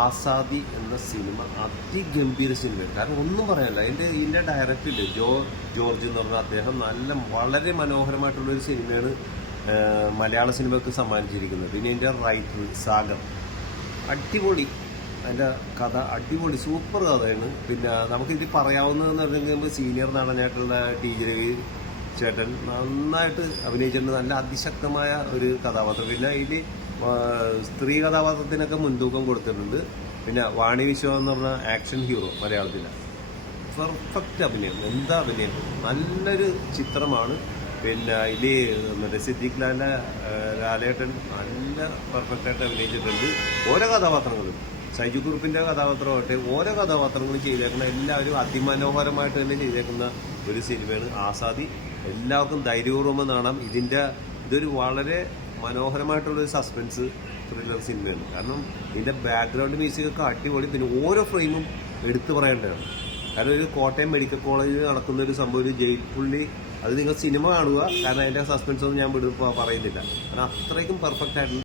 ആസാദി എന്ന സിനിമ അതിഗംഭീര സിനിമയാണ്. കാരണം ഒന്നും പറയാനില്ല. ഇതിൻ്റെ ഡയറക്ടർ ജോർജ് എന്ന് പറഞ്ഞ അദ്ദേഹം വളരെ മനോഹരമായിട്ടുള്ളൊരു സിനിമയാണ് മലയാള സിനിമയ്ക്ക് സമ്മാനിച്ചിരിക്കുന്നത്. പിന്നെ ഇതിൻ്റെ റൈറ്റർ സാഗർ അടിപൊളി, അതിൻ്റെ കഥ അടിപൊളി സൂപ്പർ കഥയാണ്. പിന്നെ നമുക്കിത് പറയാവുന്നതെന്ന് പറഞ്ഞെങ്കിൽ സീനിയർ നടനായിട്ടുള്ള ടി രവി ചേട്ടൻ നന്നായിട്ട് അഭിനയിച്ചിട്ടുണ്ട്. നല്ല അതിശക്തമായ ഒരു കഥാപാത്രം. പിന്നെ ഇതിൽ സ്ത്രീ കഥാപാത്രത്തിനൊക്കെ മുൻതൂക്കം കൊടുത്തിട്ടുണ്ട്. പിന്നെ വാണി വിശ്വം എന്ന് പറഞ്ഞ ആക്ഷൻ ഹീറോ മലയാളത്തിൽ പെർഫെക്റ്റ് അഭിനയം. എന്താ അഭിനയം, നല്ലൊരു ചിത്രമാണ്. പിന്നെ ഇതിൽ സിദ്ദിഖ് ലാലേട്ടൻ നല്ല പെർഫെക്റ്റായിട്ട് അഭിനയിച്ചിട്ടുണ്ട്. ഓരോ കഥാപാത്രങ്ങളും സൈജു കുറുപ്പിൻ്റെ കഥാപാത്രമാവട്ടെ, ഓരോ കഥാപാത്രങ്ങളും ചെയ്തേക്കുന്ന എല്ലാവരും അതിമനോഹരമായിട്ട് തന്നെ ചെയ്തേക്കുന്ന ഒരു സിനിമയാണ് ആസാദി. എല്ലാവർക്കും ധൈര്യപൂർവ്വം കാണാം. ഇതൊരു വളരെ മനോഹരമായിട്ടുള്ളൊരു സസ്പെൻസ് ത്രില്ലർ സിനിമയാണ്. കാരണം ഇതിൻ്റെ ബാക്ക്ഗ്രൗണ്ട് മ്യൂസിക്കൊക്കെ അടിപൊളി. പിന്നെ ഓരോ ഫ്രെയിമും എടുത്തു പറയേണ്ടതാണ്. കാരണം ഒരു കോട്ടയം മെഡിക്കൽ കോളേജിൽ നടക്കുന്ന ഒരു സംഭവം, ഒരു ജയിൽ പുള്ളി, അത് നിങ്ങൾ സിനിമ കാണുക. കാരണം അതിൻ്റെ സസ്പെൻസ് ഒന്നും ഞാൻ പറയുന്നില്ല. കാരണം അത്രയ്ക്കും പെർഫെക്റ്റ് ആയിട്ട്